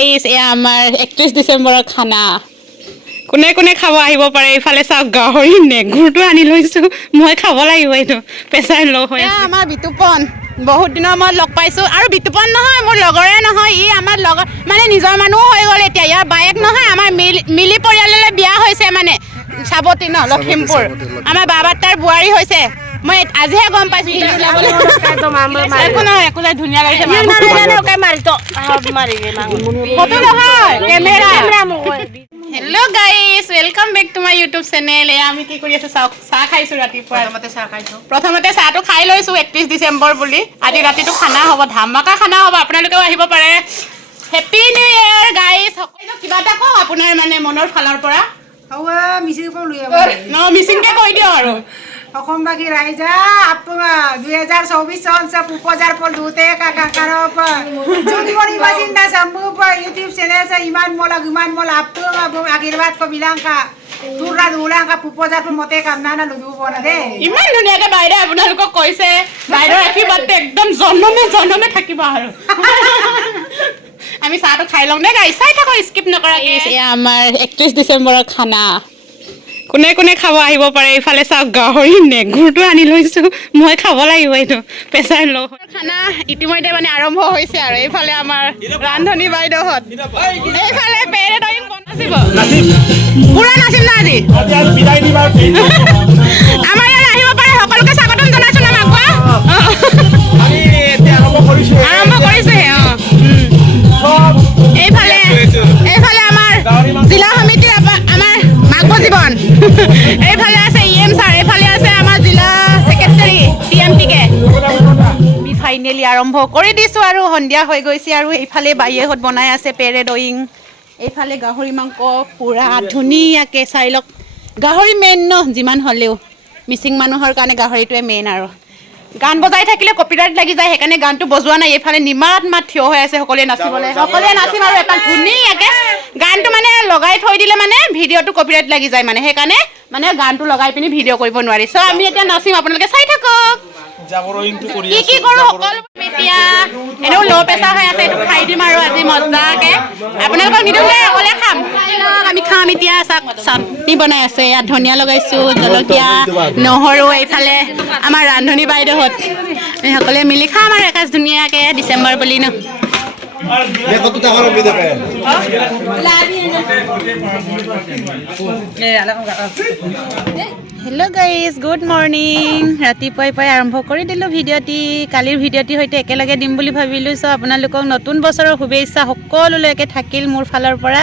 guys এয়া আমাৰ 31 ডিচেম্বৰৰ খানা কোনে কোনে খাব আহিব পাৰে ইফালে চাওক গাহৰি নেগুৰটো আনি লৈছো মই খাব লাগিব এইটো প্ৰেছাৰ ল' হৈ আছে আমাৰ বিতুপন বহুত দিনৰ মই লগ পাইছো আৰু বিতুপন নহয় মোৰ লগৰে নহয় ই আমাৰ লগৰ মানে নিজৰ মানুহ হৈ গ'ল এতিয়া ইয়াৰ বায়েক নহয় আমাৰ মিলি পৰিয়াললৈ বিয়া হৈছে মানে সাবতী ন লখিমপুৰ আমাৰ বাবা তাৰ বোৱাৰী হৈছে মই আজিহে গম পাইছো একো নহয় একো নাই ধুনীয়া লাগিছে hello' guys welcome back to my YouTube channel এয়া আমি কি কৰি আছো চাহ খাইছো ৰাতিপুৱা প্ৰথমতে চাহটো খাই লৈছো 31 ডিচেম্বৰ বুলি আজি ৰাতিটো খানা হ'ব ধামাকা খানা হ'ব আপোনালোকেও আহিব পাৰে হেপী নিউ ইয়েৰ গাইজ কিবা এটা কওঁ আপোনাৰ মানে মনৰ ফালৰ পৰা মিচিংকে কৈ দিয়ক আৰু অসমবাসী ৰাইজা আপোনাৰ 2024 চন से উপজাৰ ফল দুতে কাকাৰৰ পৰা জুনিমণি বাসিন্দা সম্ভু पर YouTube चैनल से इमान मोला आपको आशीर्वाद को बिलांका তুৰা দুলাংকা উপজাৰ ফল মতে কামনা না লুদু বনা দে ইমান ধুনীয়াকে বাইৰে আপোনালোকক কৈছে বাইৰে আশীৰ্বাদটো একদম জন্মমে থাকিব আৰু আমি চাহটো খাই লওঁ দে গাইছ চাই থাকো স্কিপ নকৰাকে এয়া আমাৰ 31 ডিচেম্বৰৰ খানা কোনে কোনে খাব আহিব পাৰে ইফালে চাওক গাহৰি নেগুৰটো আনি লৈছো মই খাব লাগিব এইটো প্ৰেছাৰ ল' খানা ইতিমধ্যে মানে আৰম্ভ হৈছে আৰু এইফালে আমাৰ ৰান্ধনী বাইদেউহঁত এইফালে পেৰে দৈম বনাচিব পুৰা নাচিম না আজি আমাৰ ইয়াত আহিব পাৰে সকলোকে স্বাগতম জনাইছো না মাক আৰম্ভ কৰিছোহে এইফালে আমাৰ জিলা সমিতিৰ আমাৰ মাঘ জীৱন এইফালে আছে ইএম ছাৰ এইফালে আছে আমাৰ জিলা ছেক্ৰেটাৰী টিএমপিকে আমি ফাইনেলি আৰম্ভ কৰি দিছোঁ আৰু সন্ধিয়া হৈ গৈছে আৰু এইফালে বাইয়েহঁত বনাই আছে পেৰে দৈং এইফালে গাহৰি মাংস পুৰা ধুনীয়াকৈ চাই লওক গাহৰি মেইন ন যিমান হ'লেও মিচিং মানুহৰ কাৰণে গাহৰিটোৱে মেইন আৰু গান বজাই থাকিলে কপিৰাইট লাগি যায় সেইকাৰণে গানটো বজোৱা নাই এইফালে নিমাত থিয় হৈ আছে সকলোৱে নাচিবলৈ সকলোৱে নাচিম আৰু এটা ধুনীয়াকৈ গানটো মানে লগাই থৈ দিলে মানে ভিডিঅ'টো কপিৰাইট লাগি যায় মানে সেইকাৰণে মানে গানটো লগাই পিনি ভিডিঅ' কৰিব নোৱাৰি চ' আমি এতিয়া নাচিম আপোনালোকে চাই থাকক কি কৰোঁ সকলো এতিয়া এনেও ল' প্ৰেছাৰ হৈ আছে এইটো খাই দিম আৰু আজি মজাকৈ আপোনালোকক নিদিওঁ অকলে খাম আমি খাম এতিয়া চাটনি বনাই আছে ইয়াত ধনিয়া লগাইছোঁ জলকীয়া নহৰু এইফালে আমাৰ ৰান্ধনী বাইদেউহঁত আমি সকলোৱে মিলি খাম আৰু এসাঁজ ধুনীয়াকৈ ডিচেম্বৰ বুলি ন হেল্ল' গাইজ গুড মৰ্ণিং ৰাতিপুৱাই আৰম্ভ কৰি দিলোঁ ভিডিঅ'টি কালিৰ ভিডিঅ'টিৰ সৈতে একেলগে দিম বুলি ভাবিলোঁ চ' আপোনালোকক নতুন বছৰৰ শুভেচ্ছা সকলোলৈকে থাকিল মোৰ ফালৰ পৰা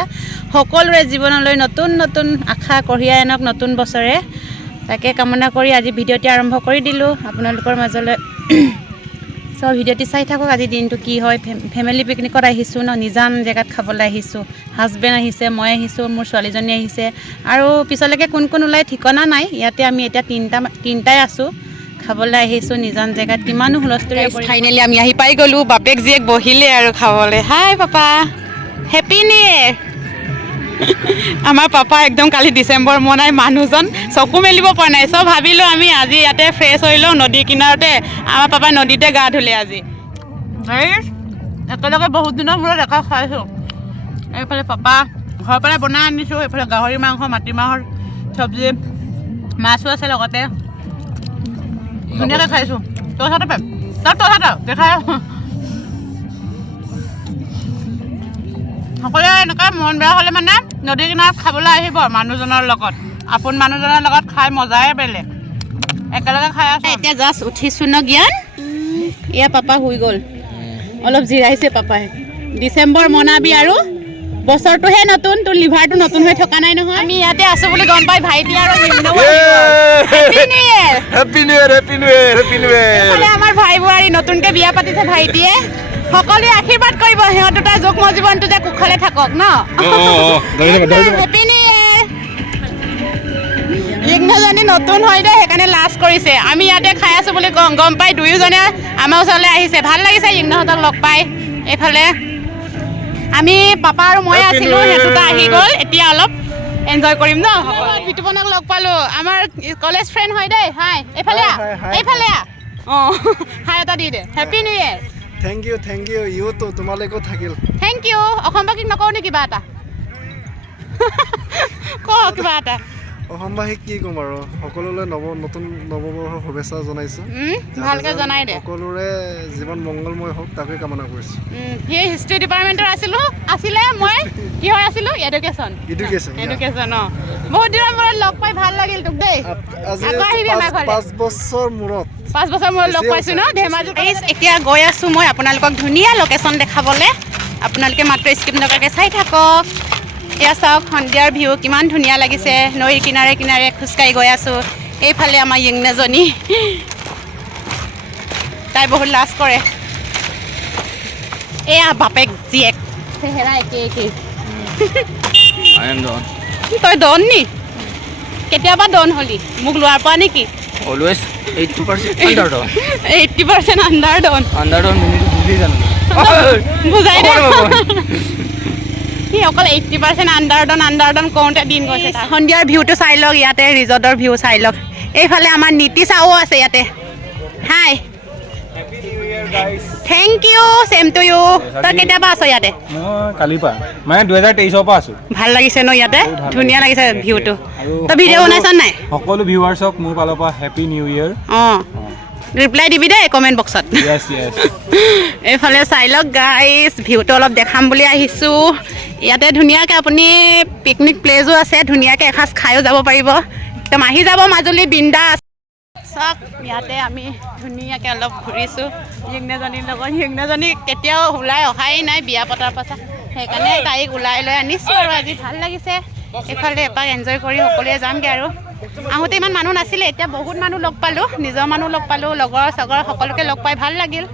সকলোৰে জীৱনলৈ নতুন আশা কঢ়িয়াই আনক নতুন বছৰে তাকে কামনা কৰি আজি ভিডিঅ'টি আৰম্ভ কৰি দিলোঁ আপোনালোকৰ মাজলৈ চ' ভিডিঅ'টি চাই থাকক আজি দিনটো কি হয় ফেমিলি পিকনিকত আহিছোঁ ন নিজান জেগাত খাবলৈ আহিছোঁ হাজবেণ্ড আহিছে মই আহিছোঁ মোৰ ছোৱালীজনী আহিছে আৰু পিছলৈকে কোন ওলাই ঠিকনা নাই ইয়াতে আমি এতিয়া তিনিটাই আছোঁ খাবলৈ আহিছোঁ নিজান জেগাত কিমানো হুলস্থুল ফাইনেলি আমি আহি পাই গ'লোঁ বাপেক জীয়েক বহিলে আৰু খাবলৈ হাই পাপা হেপী নিউ ইয়েৰ আমাৰ পাপা একদম কালি ডিচেম্বৰ মনাই মানুহজন চকু মেলিব পৰা নাই চব ভাবিলোঁ আমি আজি ইয়াতে ফ্ৰেছ হৈ লওঁ নদীৰ কিনাৰতে আমাৰ পাপাই নদীতে গা ধুলে আজি একেলগে বহুত দিনৰ মূৰত একা খাইছোঁ এইফালে পাপা ঘৰৰ পৰাই বনাই আনিছোঁ এইফালে গাহৰি মাংস মাটিমাহৰ চব্জি মাছো আছে লগতে ধুনীয়াকৈ খাইছোঁ তই দেখাই সকলোৱে এনেকৈ মন বেয়া হ'লে মানে নদীৰ কিনাৰত খাবলৈ আহিব মানুহজনৰ লগত আপোন মানুহজনৰ লগত খাই মজাই বেলেগ একেলগে খাই আছোঁ এতিয়া জাষ্ট উঠিছোঁ ন জ্ঞান এয়া পাপা শুই গ'ল অলপ জিৰাইছে পাপাই ডিচেম্বৰ মনাবি আৰু বছৰটোহে নতুন তোৰ লিভাৰটো নতুন হৈ থকা নাই নহয় আমি ইয়াতে আছোঁ বুলি গম পাই ভাইটি আৰু আমাৰ ভাই বোৱাৰী নতুনকৈ বিয়া পাতিছে ভাইটিয়ে সকলোৱে আশীৰ্বাদ কৰিব সিহঁত দুটা যুগ্ম জীৱনটো যে কুশলে থাকক ন হেপী নিউ ইয়েৰ ইগ্নজনী নতুন হয় দে সেইকাৰণে লাজ কৰিছে আমি ইয়াতে খাই আছোঁ বুলি গম পাই দুয়োজনে আমাৰ ওচৰলৈ আহিছে ভাল লাগিছে ইগ্নহঁতক লগ পাই এইফালে আমি পাপা আৰু মই আছিলোঁ সেই দুটা আহি গ'ল এতিয়া অলপ এনজয় কৰিম ন বিতুপনক লগ পালোঁ আমাৰ কলেজ ফ্ৰেণ্ড হয় দেই হাই এইফালে অঁ হাই এটা দি দে happy new year thank you ইউতো তোমালৈকো থাকিল থেংক ইউ অসমবাসীক নকওঁ নি কিবা এটা ক কিবা এটা অসমবাসীক কি ক'ম আৰু সকলোলৈ নতুন নৱবৰ্ষৰ শুভেচ্ছা জনাইছোঁ ভালকৈ জনাই দে সকলোৰে জীৱন মংগলময় হওক তাকে কামনা কৰিছোঁ সেই হিষ্ট্ৰী ডিপাৰ্টমেণ্টৰ আছিলে মই কিহৰ আছিলোঁ এডুকেশ্যন অঁ বহুত দিনৰ মূৰত লগ পাই ভাল লাগিল তোক দেই আকৌ আহিবি আমাৰ ঘৰলৈ 5 বছৰ মূৰত লগ পাইছোঁ ন ধেমাজি এতিয়া গৈ আছোঁ মই আপোনালোকক ধুনীয়া লোকেশ্যন দেখাবলৈ আপোনালোকে মাত্ৰ স্কিপ নকৰাকৈ চাই থাকক এয়া চাওক সন্ধিয়াৰ ভিউ কিমান ধুনীয়া লাগিছে নৈৰ কিনাৰে কিনাৰে খোজকাঢ়ি গৈ আছোঁ এইফালে আমাৰ য়ংনাজনী তাই বহুত লাজ কৰে এয়া বাপেক জীয়েক চেহেৰা একেই তই ডন নি কেতিয়াবা ডন হলি মোক লোৱাৰ পৰা নেকি অলৱেজ 80% আণ্ডাৰডন 80% আণ্ডাৰডন আণ্ডাৰডন মিনিটো বুজি জানো বুজাই দে সি অকল 80% আণ্ডাৰডন কওঁতে দিন গৈছে সন্ধিয়াৰ ভিউটো চাই লওক ইয়াতে ৰিজৰ্টৰ ভিউ চাই লওক এইফালে আমাৰ নীতি চাও আছে ইয়াতে hi thank you same to you তই কেতিয়াবা আছ ইয়াতে মই কালিৰ পৰা মানে 2023ৰ পৰা আছোঁ ভাল লাগিছে ন ইয়াতে ধুনীয়া লাগিছে ভিউটো তই ভিডিঅ' বনাইছ নাই সকলো ভিউৱাৰ্ছক মোৰ ফালৰ পৰা হেপী নিউ ইয়েৰ অঁ ৰিপ্লাই দিবি দেই কমেণ্ট বক্সত য়েছ য়েছ এইফালে চাই লওক গাইজ ভিউটো অলপ দেখাম বুলি আহিছোঁ ইয়াতে ধুনীয়াকৈ আপুনি পিকনিক প্লেচো আছে ধুনীয়াকৈ এসাঁজ খায়ো যাব পাৰিব একদম আহি যাব মাজুলী বিন্দাছ চাওক ইয়াতে আমি ধুনীয়াকৈ অলপ ঘূৰিছোঁ য়ংনাজনীৰ লগত য়ংনাজনী কেতিয়াও ওলাই অহাই নাই বিয়া পতাৰ পাছত সেইকাৰণে তাইক ওলাই লৈ আনিছোঁ আৰু আজি ভাল লাগিছে এইফালে এপাক এনজয় কৰি সকলোৱে যামগৈ আৰু আহোঁতে ইমান মানুহ নাছিলে এতিয়া বহুত মানুহ লগ পালোঁ নিজৰ মানুহ লগ পালোঁ লগৰ চগৰ সকলোকে লগ পাই ভাল লাগিল